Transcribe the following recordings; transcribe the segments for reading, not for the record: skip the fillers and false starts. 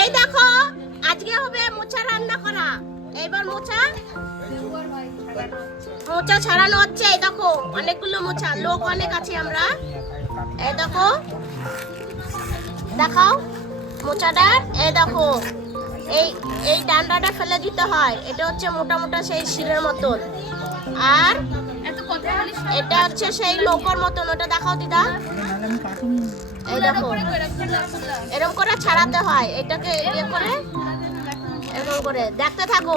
এই দেখো আজকে হবে মোচা রান্না করা। এইবার মোচা ছাড়ানো হচ্ছে। এই দেখো অনেকগুলো মোচা, লোক অনেক আছে আমরা। এই দেখো, দেখাও মোচাটা। এই দেখো এই এই ডান্ডাটা ফেলে দিতে হয়। এটা হচ্ছে মোটা মোটা সেই শিরের মতন, আর এটা হচ্ছে সেই লোকর মতন। ওটা দেখাও দিদা। এই দেখো এরকম করে ছাড়াতে হয়। এটাকে ইয়ে করে এরকম করে দেখতে থাকো।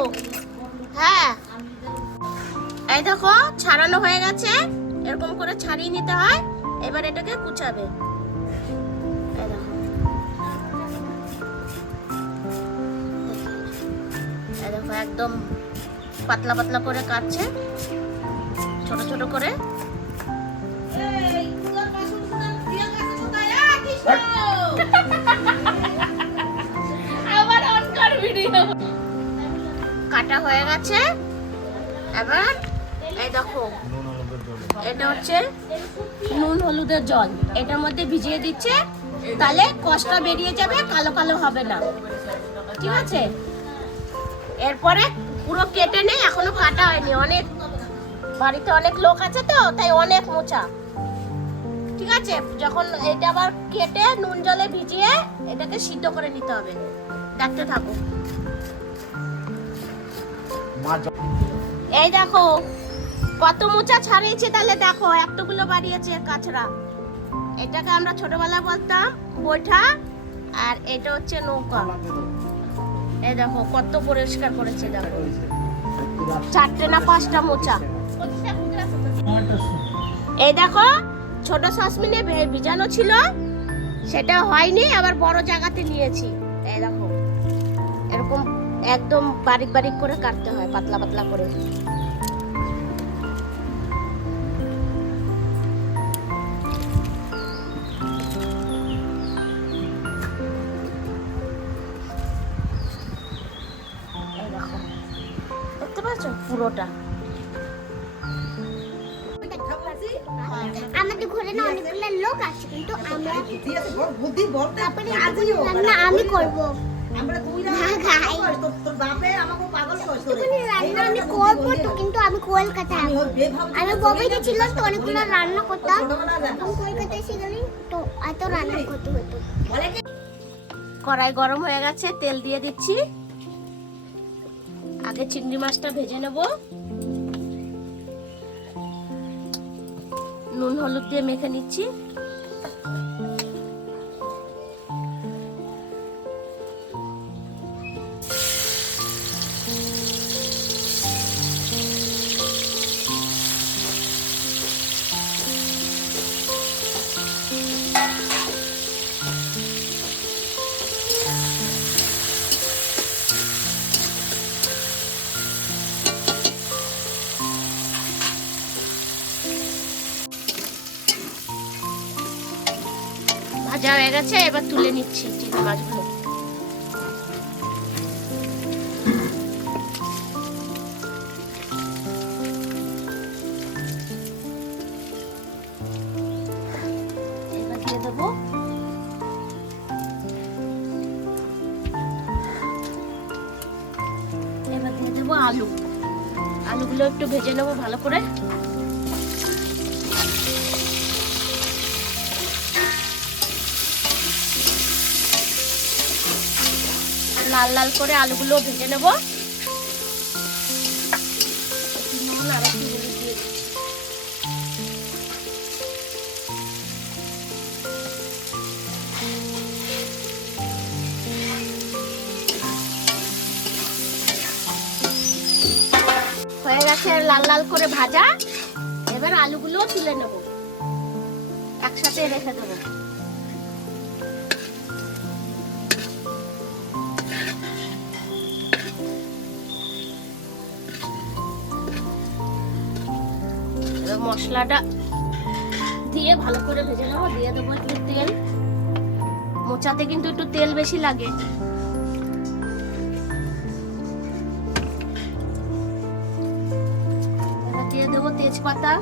হ্যাঁ, এই দেখো ছাড়ানো হয়ে গেছে। এরকম করে ছাড়িয়ে নিতে হয়। এবার এটাকে কুচাবে। এই দেখো, এই দেখো একদম পাতলা পাতলা করে কাটছে, ছোট ছোট করে। কাটা হয়ে গেছে। এবার এই দেখো এটা হচ্ছে নুন হলুদের জল, এটার মধ্যে ভিজিয়ে দিচ্ছে। তাহলে কষটা বেরিয়ে যাবে, কালো কালো হবে না। ঠিক আছে, এরপরে পুরো কেটে নেই, এখনো কাটা হয়নি। অনেক বাড়িতে অনেক লোক আছে তো, তাই অনেক মোচা। ঠিক আছে, যখন এটা আবার কেটে নুন জলে ভিজিয়ে এটাকে সিদ্ধ করে নিতে হবে। দেখতে থাকো। এই দেখো কত মোচা ছাড়িয়েছে। তাহলে দেখো এতগুলো বাড়িয়েছে কাছড়া। এটাকে আমরা ছোটবেলায় বলতাম বৈঠা, আর এটা হচ্ছে নৌকা। এই দেখো কত পরিষ্কার করেছে। দেখো 4টে না 5টা মোচা। এই দেখো ছোট সসমিনে ভিজানো ছিল, সেটা হয়নি, আবার বড় জায়গাতে নিয়েছি। এই দেখো এরকম একদম বারিক বারিক করে কাটতে হয়, পাতলা পাতলা করে। এই দেখো, দেখতে পাচ্ছ পুরোটা। আমাদের ঘরে না অনেকগুলো লোক আছে, কিন্তু আমরা বুদ্ধি বলতে রান্না আমি করব। আমরা তুই তোর বাপে আমাকে পাগল করছে। রান্না আমি করব তো, কিন্তু আমি কলকাতায় আমি বম্বেতে ছিলাম তো অনেকগুলো রান্না করতাম। আমি কলকাতায় এসে গেলি তো এত রান্না করতে হতো। কড়াই গরম হয়ে গেছে, তেল দিয়ে দিচ্ছি। আগে চিংড়ি মাছটা ভেজে নেব। নুন হলুদ দিয়ে মেখে নিচ্ছি। ভাজা হয়ে গেছে, এবার তুলে নিচ্ছি চিংড়ি মাছগুলো। এবার দিয়ে দেবো আলু। আলুগুলো একটু ভেজে নেবো ভালো করে। লাল লাল করে আলুগুলো ভেজে নেব। হয়ে গেছে লাল লাল করে ভাজা। এবার আলুগুলো তুলে নেব, একসাথে রেখে দেবো। মশলাটা দিয়ে ভালো করে ভেজে নেবো। দিয়ে দেবো একটু তেল। মোচাতে কিন্তু একটু তেল বেশি লাগে। এবার দিয়ে দেবো তেজপাতা,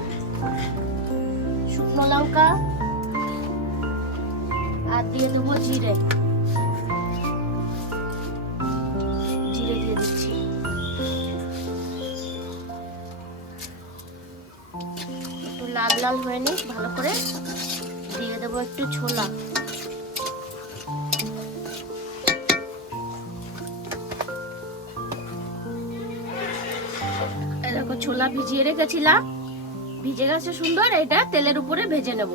শুকনো লঙ্কা আর দিয়ে দেবো জিরে, জিরে দিয়ে দিচ্ছি। একটু লাল লাল হয়ে নিক ভালো করে। দিয়ে দেবো একটু ছোলা, দেখো ছোলা ভিজিয়ে রেখেছিলাম, ভিজে গেছে সুন্দর। এটা তেলের উপরে ভেজে নেব,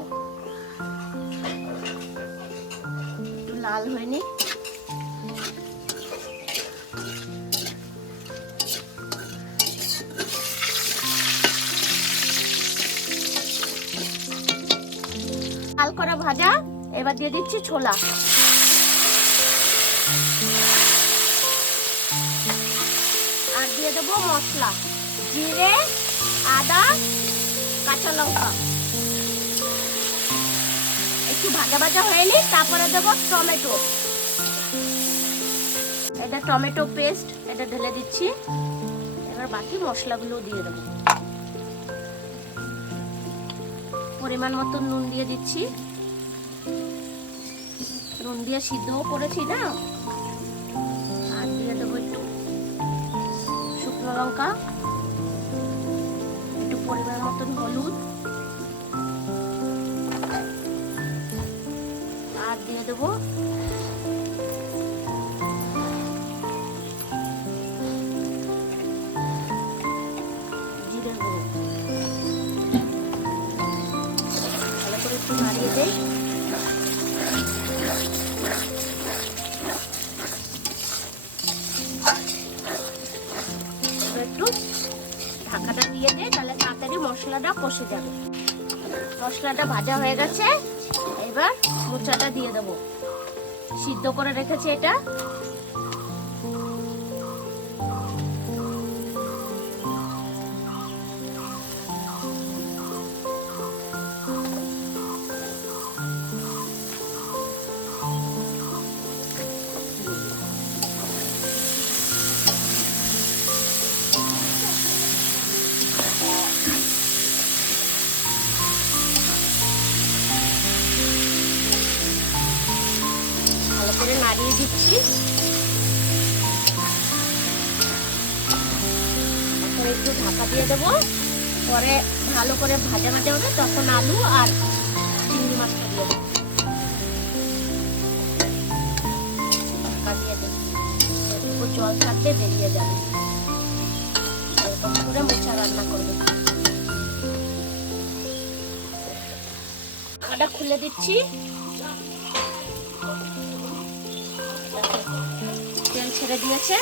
একটু লাল হয়নি। লাল করে ভাজা। এবার দিয়ে দিচ্ছি ছোলা, আর দিয়ে দেবো মশলা, জিরে, আদা, কাঁচা লঙ্কা। একটু ভাজা ভাজা হয়নি, তারপরে দেবো টমেটো। এটা টমেটো পেস্ট, এটা ঢেলে দিচ্ছি। এবার বাকি মশলাগুলো দিয়ে দেবো। পরিমাণ মতো নুন দিয়ে দিচ্ছি। নুন দিয়ে সিদ্ধও করেছি না। আর দিয়ে দেবো একটু শুকনো লঙ্কা, একটু পরিমাণ মতন হলুদ, আর দিয়ে দেবো জিরে গুঁড়ো। ভালো করে একটু নাড়িয়ে দেই। একটু ঢাকাটা দিয়ে দে, তাহলে তাড়াতাড়ি মশলাটা কষে যাবে। মশলাটা ভাজা হয়ে গেছে। এবার মোচাটা দিয়ে দেবো, সিদ্ধ করে রেখেছি এটা। ভালো করে নাড়িয়ে দিচ্ছি। এখন একটু ঢাকা দিয়ে দেবো, পরে ভালো করে ভাজা ভাজা হবে, তখন আলু আর চিংড়ি মাছটা দিয়ে দেবো। ঢাকা দিয়ে দেবো, একটু জল থাকতে বেরিয়ে যাবে। এরকম করে মোচা রান্না করবে। ঢাকাটা খুলে দিচ্ছি। তেল ছেড়ে দিয়েছে,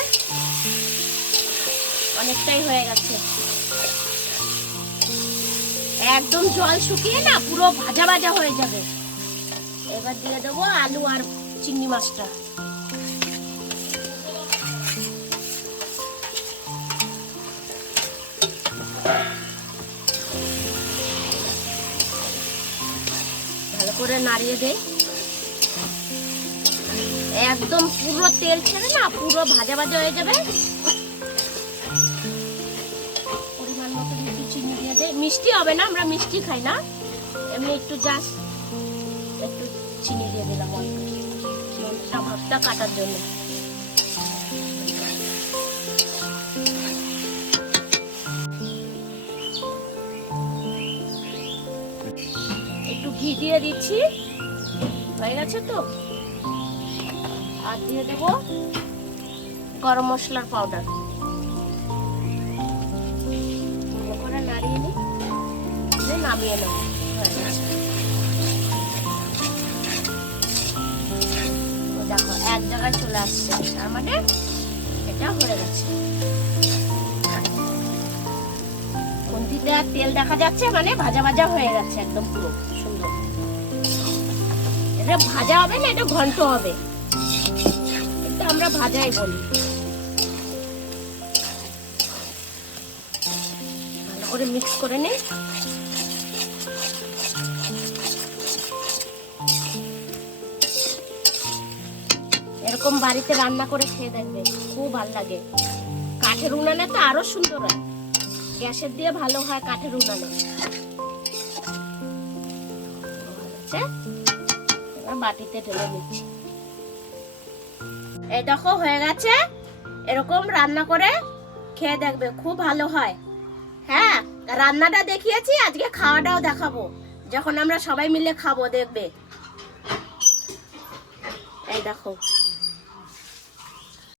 অনেকটাই হয়ে গেছে। একদম জল শুকিয়ে না পুরো ভাজা ভাজা হয়ে যাবে। এবার দিয়ে দেবো আলু আর চিংড়ি মাছটা। ভালো করে নাড়িয়ে দেই। একদম পুরো তেল ছেড়ে না পুরো ভাজা ভাজা হয়ে যাবে। পরিমাণ মতো একটু চিনি দিয়ে দেয়। মিষ্টি হবে না, আমরা মিষ্টি খাই না, এমনি একটু জাস্ট একটু চিনি দিয়ে দিলাম অল্প, নুনটা ভাবটা কাটার জন্য। একটু ঘি দিয়ে দিচ্ছি, হয়ে গেছে তো। আর দিয়ে দেবো গরম মশলার পাউডার। ভালো করে নাড়িয়ে নিই, নামিয়ে নেব। দেখো এক জায়গায় চলে আসছে, তার মানে এটা হয়ে গেছে। খুন্তিতে আর তেল দেখা যাচ্ছে, মানে ভাজা ভাজা হয়ে গেছে একদম পুরো সুন্দর। এটা ভাজা হবে না, এটা ঘন্ট হবে, কিন্তু আমরা ভাজাই বলি। ভালো করে মিক্স করে নিই। এরকম বাড়িতে রান্না করে খেয়ে দেখবে, খুব ভালো লাগে। কাঠের উনানে তো আরো সুন্দর হয়, গ্যাসের দিয়ে ভালো হয় কাঠের উনানে। এবার বাটিতে ঢেলে নিচ্ছি। এই দেখো হয়ে গেছে। এরকম রান্না করে খেয়ে দেখবে, খুব ভালো হয়। হ্যাঁ, রান্নাটা দেখিয়েছি, আজকে খাওয়াটাও দেখাবো। যখন আমরা সবাই মিলে খাবো দেখবে। এই দেখো